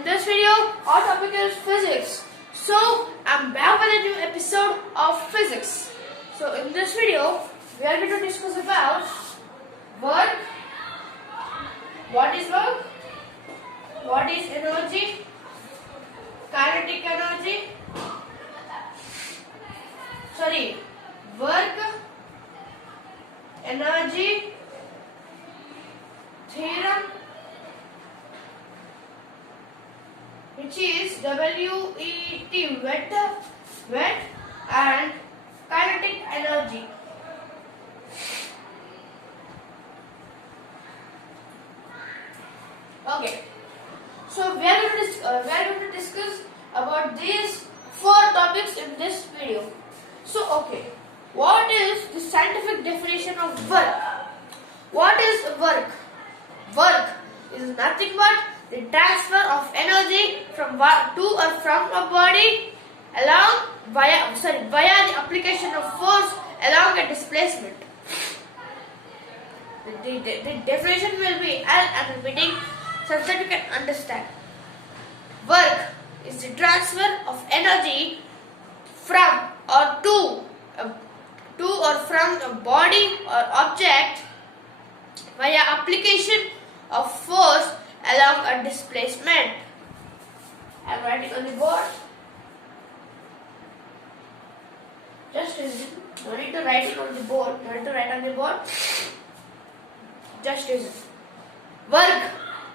in this video, our topic is physics. So, I'm back with a new episode of physics. So, in this video, we are going to discuss about work. What is work? What is energy? Kinetic energy. Work, energy, theorem, which is WET, wet, and kinetic energy. Okay, so we are going to discuss about these four topics in this video. So, okay, what is the scientific definition of work? What is work? Work is nothing but the transfer of energy from to or from a body via the application of force along a displacement. The definition will be and repeating such that you can understand. Work is the transfer of energy from or to or from a body or object via application of force along a displacement. I am writing on the board. Just listen. No need to write it on the board. No need to write on the board. Just listen. Work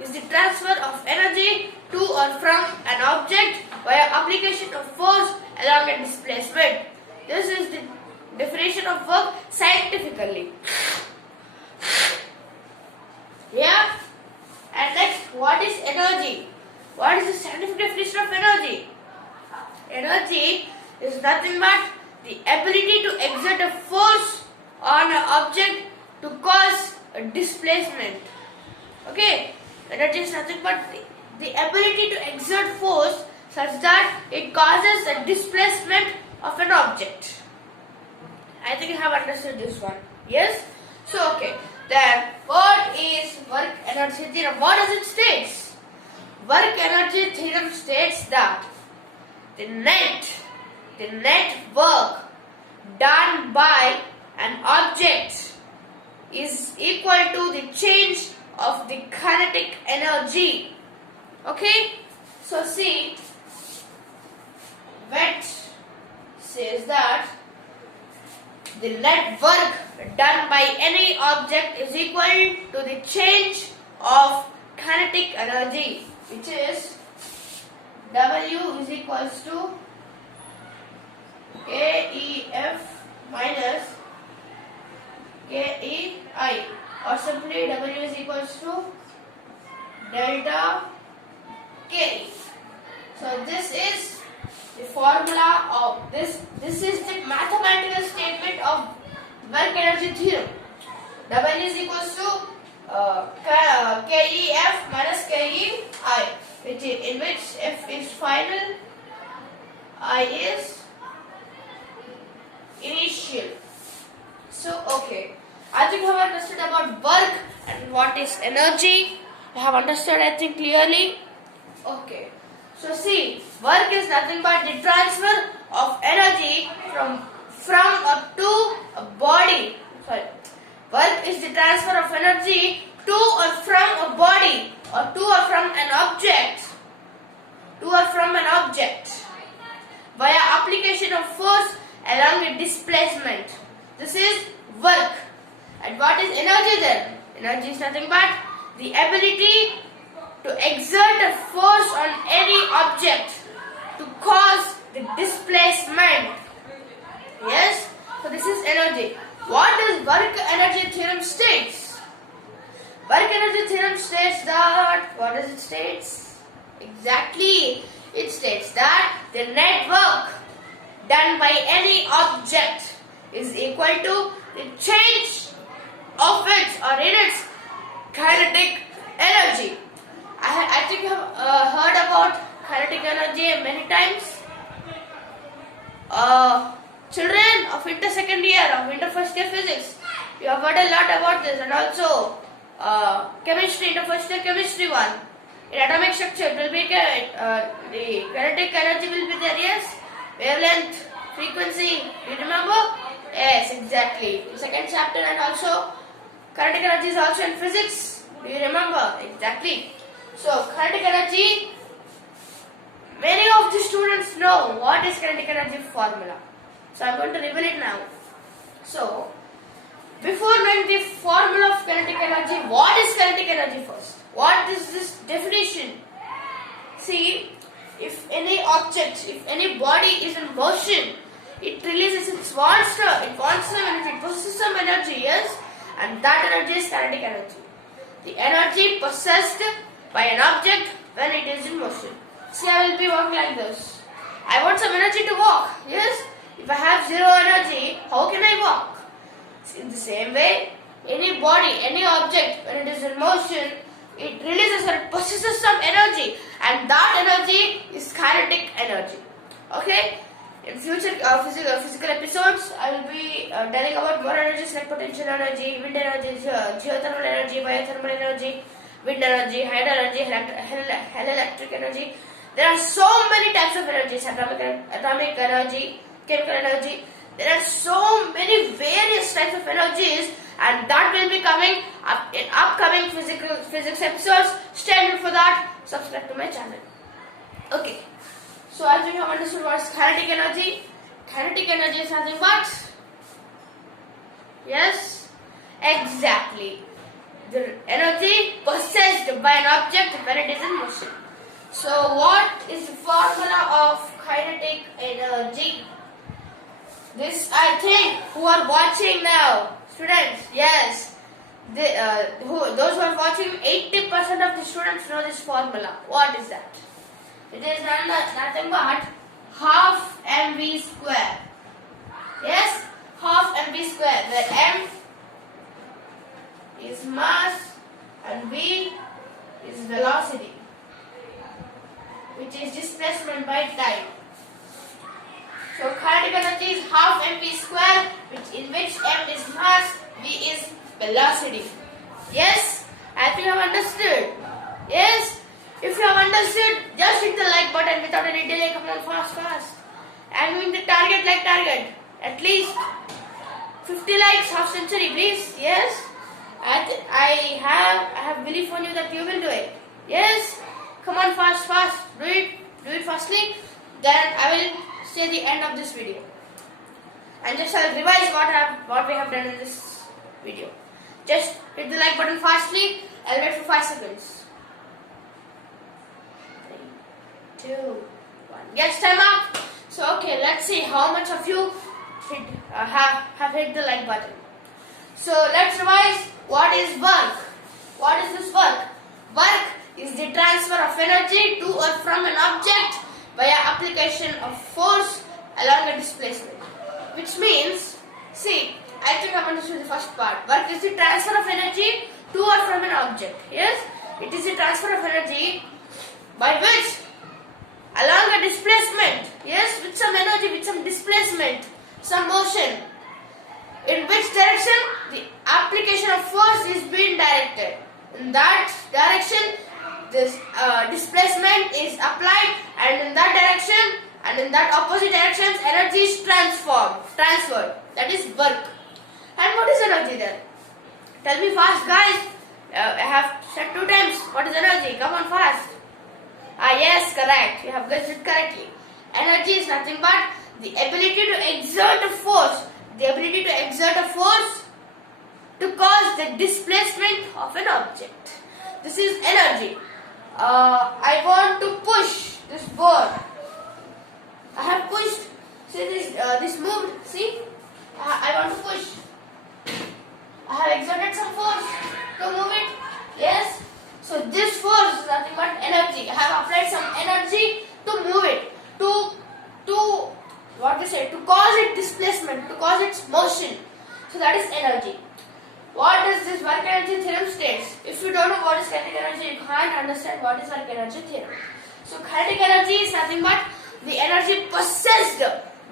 is the transfer of energy to or from an object via application of force along a displacement. This is the definition of work scientifically. Yeah. And next, what is energy? What is the scientific definition of energy? Energy is nothing but the ability to exert a force on an object to cause a displacement. Okay? Energy is nothing but the ability to exert force such that it causes a displacement of an object. I think you have understood this one. Yes? So, okay. Then, what is work energy theorem? What does it state? Work energy theorem states that the net work done by an object is equal to the change of the kinetic energy. Okay? So, see, WET says that the net work done by any object is equal to the change of kinetic energy, which is W is equals to KEF minus KEI, or simply W is equals to delta K. So this is the formula of this is the mathematical statement of work energy theorem. W is equals to KEF minus KEI, in which F is final, I is initial. So, okay, I think you have understood about work and what is energy. I have understood, I think, clearly. Okay. So, see, work is nothing but the transfer of energy from or to a body. Work is the transfer of energy to or from a body or to or from an object. Via application of force along a displacement. This is work. And what is energy then? Energy is nothing but the ability to exert a force on any object to cause the displacement. Yes? So this is energy. What does work energy theorem states? Work energy theorem states that, what does it states? Exactly. It states that the net work done by any object is equal to the change of its or in its kinetic energy. I think you have heard about kinetic energy many times. Children of inter second year, of inter first year physics, you have heard a lot about this, and also chemistry, inter first year chemistry one. In atomic structure, it will be the kinetic energy will be there. Yes, wavelength, frequency. Do you remember? Yes, exactly. Second chapter, and also kinetic energy is also in physics. Do you remember? Exactly. So kinetic energy. Many of the students know what is kinetic energy formula. So I am going to reveal it now. So before knowing the formula of kinetic energy, what is kinetic energy first? What is this definition? See, if any object, if any body is in motion, it releases its wants some energy, it possesses some energy, yes, and that energy is kinetic energy. The energy possessed by an object when it is in motion. See, I will be walking like this. I want some energy to walk, yes. If I have zero energy, how can I walk? In the same way, any body, any object, when it is in motion, it releases or it possesses some energy, and that energy is kinetic energy. Okay? In future physical episodes, I will be telling about more energies like potential energy, wind energy, geothermal energy, biothermal energy, wind energy, hydro energy, electric energy. There are so many types of energies: atomic energy, chemical energy. There are so many various types of energies, and that will be coming up in upcoming physics episodes. Stay tuned for that. Subscribe to my channel. Okay. So as we have understood what is kinetic energy, kinetic energy is nothing but, yes, exactly, the energy possessed by an object when it is in motion. So what is the formula of kinetic energy? This, I think, who are watching now, students, yes, those who are watching, 80% of the students know this formula. What is that? It is nothing but half mv square. Yes, half mv square, where m is mass and v is velocity, which is displacement by time. So kinetic energy is half mv square, in which m is mass, v is velocity. Yes, I think you have understood. Yes. If you have understood, just hit the like button without any delay. Come on, fast. I am moving the target like target. At least 50 likes, half century, please. Yes. I have belief on you that you will do it. Yes. Come on, fast. Do it fastly. Then I will say the end of this video. And just I'll revise what we have done in this video. Just hit the like button fastly. I'll wait for 5 seconds. 2, 1. Yes, time up. So okay, let's see how much of you have hit the like button. So let's revise. What is work? What is this work? Work is the transfer of energy to or from an object via application of force along a displacement. Which means, see, I think I understood the first part. Work is the transfer of energy to or from an object. Yes, it is the transfer of energy by which, along a displacement, yes, with some energy, with some displacement, some motion, in which direction the application of force is being directed. In that direction, this displacement is applied, and in that direction and in that opposite directions, energy is transferred. That is work. And what is energy then? Tell me fast, guys. I have said 2 times. What is energy? Come on, fast. Yes, correct. You have guessed it correctly. Energy is nothing but the ability to exert a force. The ability to exert a force to cause the displacement of an object. This is energy. I want to push this board. I have pushed. See this moved. See? I want to push. I have exerted some force to move it. Yes? So this force is nothing but energy. I have applied some energy to move it, to cause its displacement, to cause its motion. So that is energy. What does this work energy theorem states? If you don't know what is kinetic energy, you can't understand what is work energy theorem. So kinetic energy is nothing but the energy possessed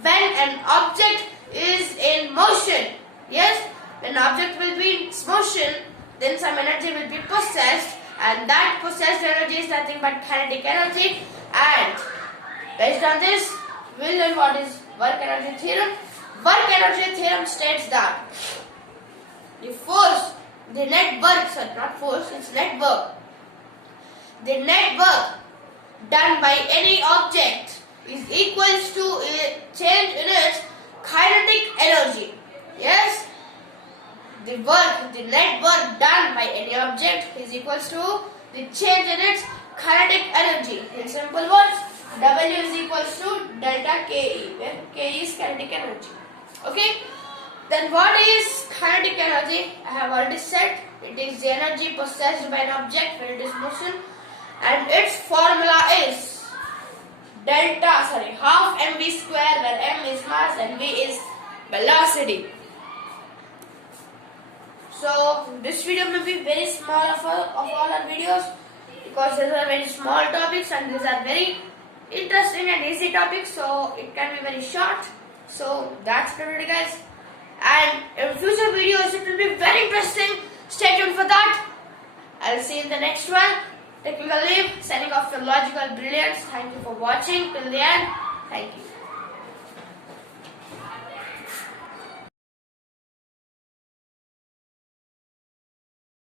when an object is in motion. Yes, when an object will be in motion, then some energy will be possessed, and that possessed energy is nothing but kinetic energy. And based on this, we'll learn what is work energy theorem. Work energy theorem states that the net work done by any object is equals to a change in its kinetic energy. Yes, the net work done by any object is equals to the change in its kinetic energy. In simple words, W is equals to delta Ke, where Ke is kinetic energy. Okay. Then what is kinetic energy? I have already said it is the energy possessed by an object when it is motion, and its formula is half mv square, where m is mass and v is velocity. So this video may be very small of all our videos, because these are very small topics and these are very interesting and easy topics, so it can be very short. So that's the video, guys. And in future videos it will be very interesting. Stay tuned for that. I'll see you in the next one. Technical leave, signing off for logical brilliance. Thank you for watching till the end. Thank you.